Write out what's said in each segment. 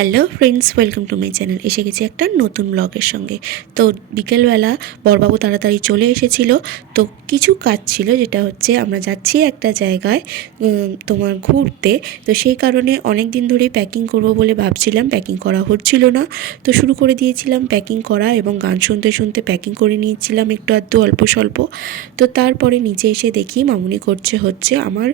Hello friends, welcome to my channel. এসে গেছি একটা নতুন ব্লগের সঙ্গে। তো বিকেলবেলা বড়বাবু তাড়াতাড়ি চলে এসেছিল। তো কিছু কাজ ছিল, যেটা হচ্ছে আমরা যাচ্ছি একটা জায়গায় তোমার ঘুরতে। তো সেই কারণে অনেক দিন ধরেই প্যাকিং করব বলে ভাবছিলাম, প্যাকিং করা হচ্ছিল না। তো শুরু করে দিয়েছিলাম প্যাকিং করা, এবং গান শুনতে শুনতে প্যাকিং করে নিয়েছিলাম একটু আধটু অল্প স্বল্প। তো তারপরে নিচে এসে দেখি মামুনি হচ্ছে আমার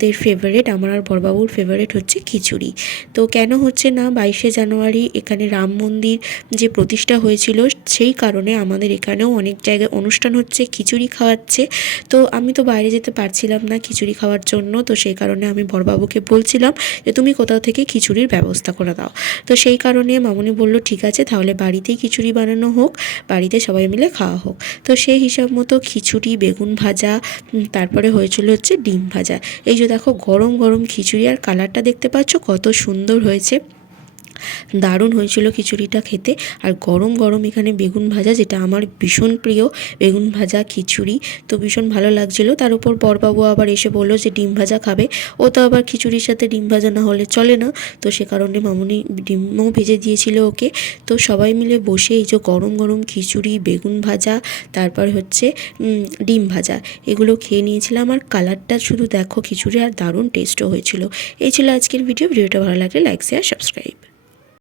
দের ফেভারিট, আমার আর বড়বাবুর ফেভারিট হচ্ছে খিচুড়ি। তো কেন হচ্ছে না, 22শে জানুয়ারি এখানে রাম মন্দির যে প্রতিষ্ঠা হয়েছিল, সেই কারণে আমাদের এখানেও অনেক জায়গায় অনুষ্ঠান হচ্ছে, খিচুড়ি খাওয়াচ্ছে। তো আমি তো বাইরে যেতে পারছিলাম না খিচুড়ি খাওয়ার জন্য। তো সেই কারণে আমি বড়বাবুকে বলছিলাম যে তুমি কোথাও থেকে খিচুড়ির ব্যবস্থা করে দাও। তো সেই কারণে মামুনি বলল ঠিক আছে, তাহলে বাড়িতেই খিচুড়ি বানানো হোক, বাড়িতে সবাই মিলে খাওয়া হোক। তো সেই হিসাব মতো খিচুড়ি, বেগুন ভাজা, তারপরে হয়েছিল হচ্ছে ডিম ভাজা। এই যে দেখো গরম গরম খিচুড়ি, আর কালারটা দেখতে পাচ্ছ কত সুন্দর হয়েছে। দারুণ হয়েছিল খিচুড়িটা খেতে। আর গরম গরম এখানে বেগুন ভাজা, যেটা আমার ভীষণ প্রিয়, বেগুন ভাজা খিচুড়ি, তো ভীষণ ভালো লাগছিলো। তার উপর বড়বাবু আবার এসে বললো যে ডিম ভাজা খাবে। ও তো আবার খিচুড়ির সাথে ডিম ভাজা না হলে চলে না। তো সে কারণে মামুনি ডিমও ভেজে দিয়েছিল ওকে। তো সবাই মিলে বসে এই যে গরম গরম খিচুড়ি, বেগুন ভাজা, তারপর হচ্ছে ডিম ভাজা, এগুলো খেয়ে নিয়েছিলাম। আর কালারটা শুধু দেখো খিচুড়ি, আর দারুণ টেস্টও হয়েছিল। এই ছিল আজকের ভিডিওটা ভালো লাগলে লাইক, শেয়ার, সাবস্ক্রাইব।